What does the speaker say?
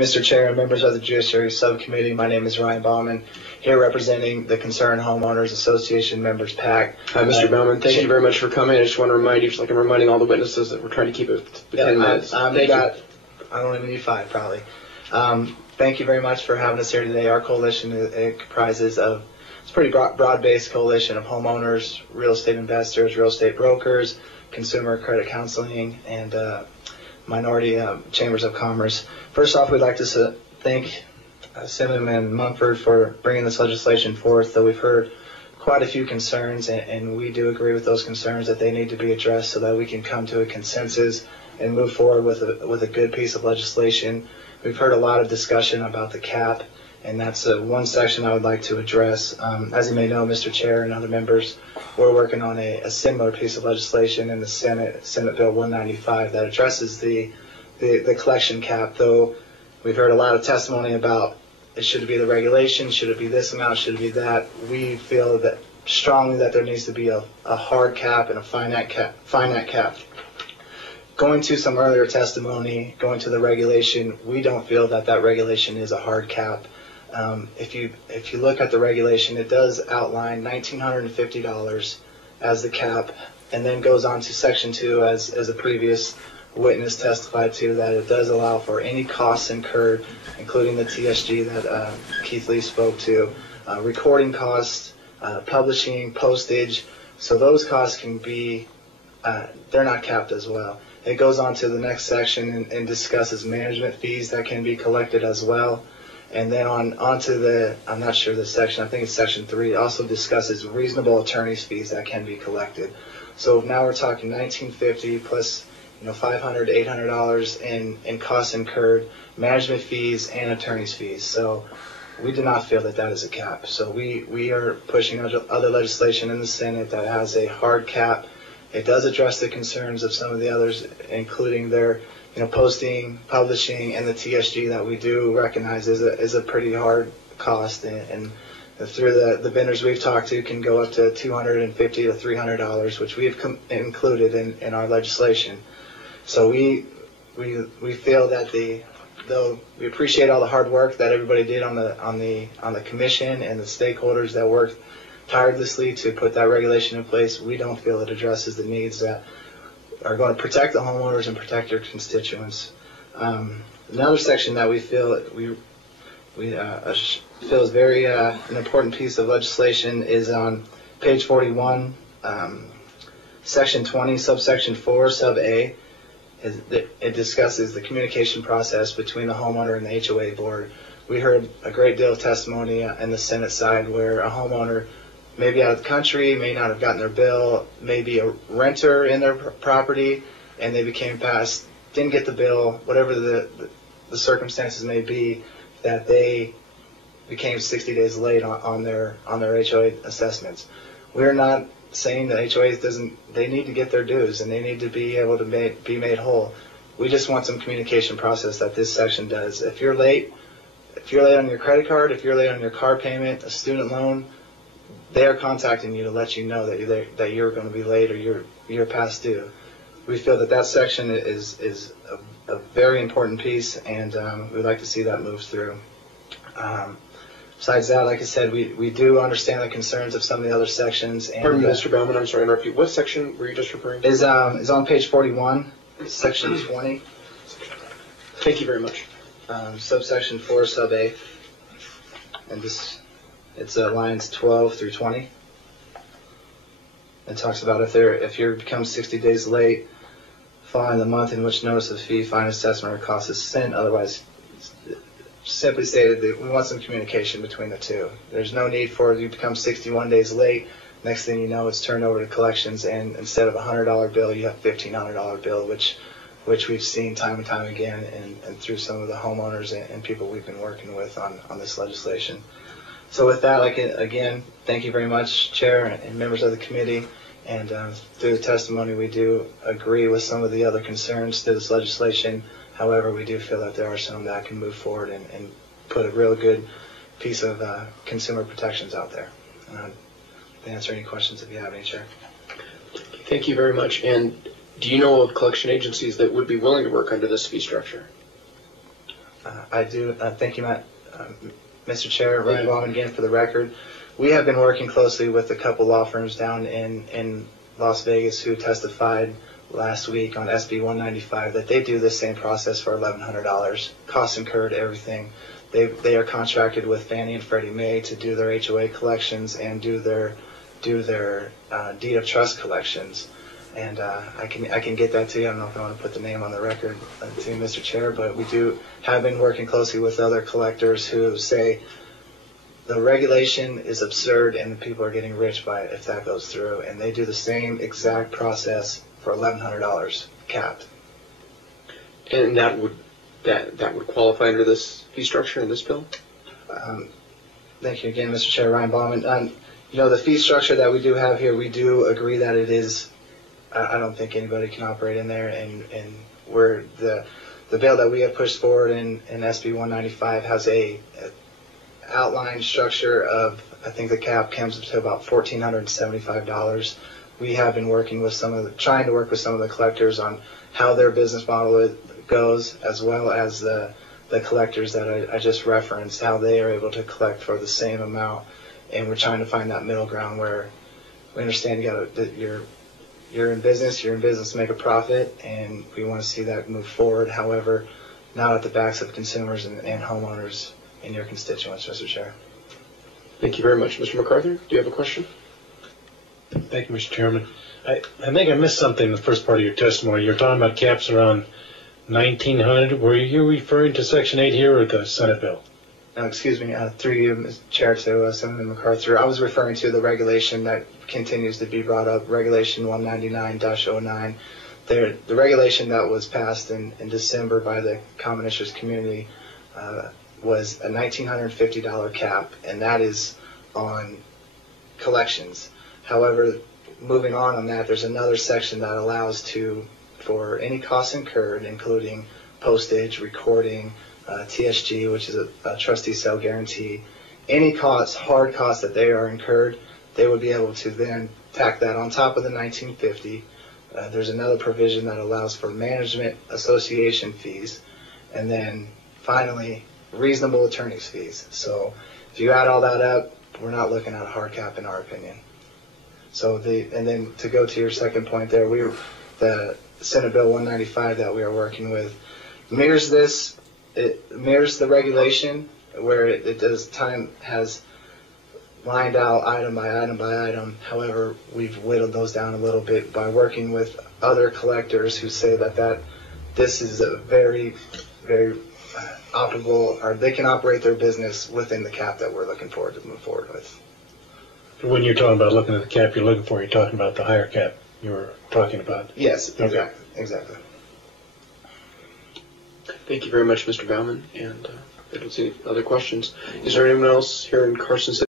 Mr. Chair and members of the Judiciary Subcommittee, my name is Ryan Baumann, here representing the Concerned Homeowners Association Members PAC. Hi, Mr. Baumann. Thank you very much for coming. I just want to remind you, just like I'm reminding all the witnesses, that we're trying to keep it to 10 minutes. I don't even need 5, probably. Thank you very much for having us here today. Our coalition it comprises of, it's a pretty broad-based coalition of homeowners, real estate investors, real estate brokers, consumer credit counseling, and minority chambers of commerce. First off, we'd like to thank Simmons and Mumford for bringing this legislation forth. Though we've heard quite a few concerns, and we do agree with those concerns that they need to be addressed so that we can come to a consensus and move forward with a good piece of legislation. We've heard a lot of discussion about the cap, and that's one section I would like to address. As you may know, Mr. Chair and other members, we're working on a similar piece of legislation in the Senate Bill 195 that addresses the collection cap, though we've heard a lot of testimony about it should be the regulation, should it be this amount, should it be that. We feel that strongly that there needs to be a hard cap and a finite cap. Going to some earlier testimony, going to the regulation, we don't feel that regulation is a hard cap. If you look at the regulation, it does outline $1,950 as the cap, and then goes on to Section 2 as a previous witness testified to, that it does allow for any costs incurred, including the TSG that Keith Lee spoke to, recording costs, publishing, postage. So those costs can be, they're not capped as well. It goes on to the next section and discusses management fees that can be collected as well. And then onto the, I'm not sure the section, I think it's Section 3, it also discusses reasonable attorney's fees that can be collected. So now we're talking $1,950 plus $500 to $800 in costs incurred, management fees, and attorney's fees. So we do not feel that is a cap. So we are pushing other legislation in the Senate that has a hard cap. It does address the concerns of some of the others, including their posting, publishing, and the TSG that we do recognize is a pretty hard cost, and through the vendors we've talked to can go up to $250 to $300, which we have included in our legislation. So we feel that though we appreciate all the hard work that everybody did on the commission and the stakeholders that worked tirelessly to put that regulation in place, we don't feel it addresses the needs that are going to protect the homeowners and protect your constituents. Another section that we feel is very an important piece of legislation is on page 41, section 20, subsection 4, sub A. It discusses the communication process between the homeowner and the HOA board. We heard a great deal of testimony in the Senate side where a homeowner may be out of the country, may not have gotten their bill, may be a renter in their property, and they became past, didn't get the bill, whatever the circumstances may be, that they became 60 days late on their HOA assessments. We're not saying that HOAs they need to get their dues and they need to be able to be made whole. We just want some communication process that this section does. If you're late on your credit card, if you're late on your car payment, a student loan, they are contacting you to let you know that you're going to be late or you're past due. We feel that section is a very important piece, and we'd like to see that move through. Besides that, like I said, we do understand the concerns of some of the other sections. And, pardon me, Mr. Baumann, I'm sorry to interrupt you. What section were you just referring to? Is on page 41, section 20. Thank you very much. Subsection 4, sub A, and it's lines 12 through 20. It talks about if you become 60 days late following the month in which notice of fee, fine, assessment, or cost is sent. Otherwise, simply stated that we want some communication between the two. There's no need for you to become 61 days late. Next thing you know, it's turned over to collections, and instead of a $100 bill, you have a $1,500 bill, which we've seen time and time again, and through some of the homeowners and people we've been working with on this legislation. So with that, again, thank you very much, Chair and members of the committee. And through the testimony, we do agree with some of the other concerns to this legislation. However, we do feel that there are some that can move forward and put a real good piece of consumer protections out there. And I'll answer any questions if you have any, Chair. Thank you very much. And do you know of collection agencies that would be willing to work under this fee structure? I do. Thank you, Matt. Mr. Chair, Ryan Bauman again for the record. We have been working closely with a couple law firms down in Las Vegas who testified last week on SB 195 that they do the same process for $1,100. Costs incurred, everything. They are contracted with Fannie and Freddie Mae to do their HOA collections and do their deed of trust collections. And I can get that to you. I don't know if I want to put the name on the record to you, Mr. Chair, but we have been working closely with other collectors who say the regulation is absurd and the people are getting rich by it if that goes through. And they do the same exact process for $1,100 capped. And that would qualify under this fee structure in this bill? Thank you again, Mr. Chair, Ryan Bauman. The fee structure that we do have here, we do agree that it is. I don't think anybody can operate in there, and where the bill that we have pushed forward in SB 195 has a outline structure of, I think the cap comes to about $1,475. We have been working with trying to work with some of the collectors on how their business model goes, as well as the collectors that I just referenced, how they are able to collect for the same amount, and we're trying to find that middle ground where we understand you're in business to make a profit, and we want to see that move forward. However, not at the backs of consumers and homeowners in your constituents, Mr. Chair. Thank you very much. Mr. MacArthur, do you have a question? Thank you, Mr. Chairman. I think I missed something in the first part of your testimony. You're talking about caps around 1,900. Were you referring to Section 8 here or the Senate bill? No, excuse me, through you, Mr. Chair, to Senator MacArthur. I was referring to the regulation that continues to be brought up, Regulation 199-09. The regulation that was passed in December by the Common Issues Community was a $1,950 cap, and that is on collections. However, moving on that, there's another section that allows for any costs incurred, including postage, recording, TSG, which is a trustee sale guarantee, any costs, hard costs that they are incurred, they would be able to then tack that on top of the $1,950. There's another provision that allows for management association fees, and then finally reasonable attorney's fees. So if you add all that up, we're not looking at a hard cap in our opinion. So and then to go to your second point there, the Senate Bill 195 that we are working with mirrors this. It mirrors the regulation where it has lined out item by item by item. However, we've whittled those down a little bit by working with other collectors who say that this is a very, very operable, or they can operate their business within the cap that we're looking forward to move forward with. When you're talking about looking at the cap you're looking for, you're talking about the higher cap you were talking about. Yes, Okay. Exactly. Thank you very much, Mr. Bauman. And I don't see any other questions. Is there anyone else here in Carson City?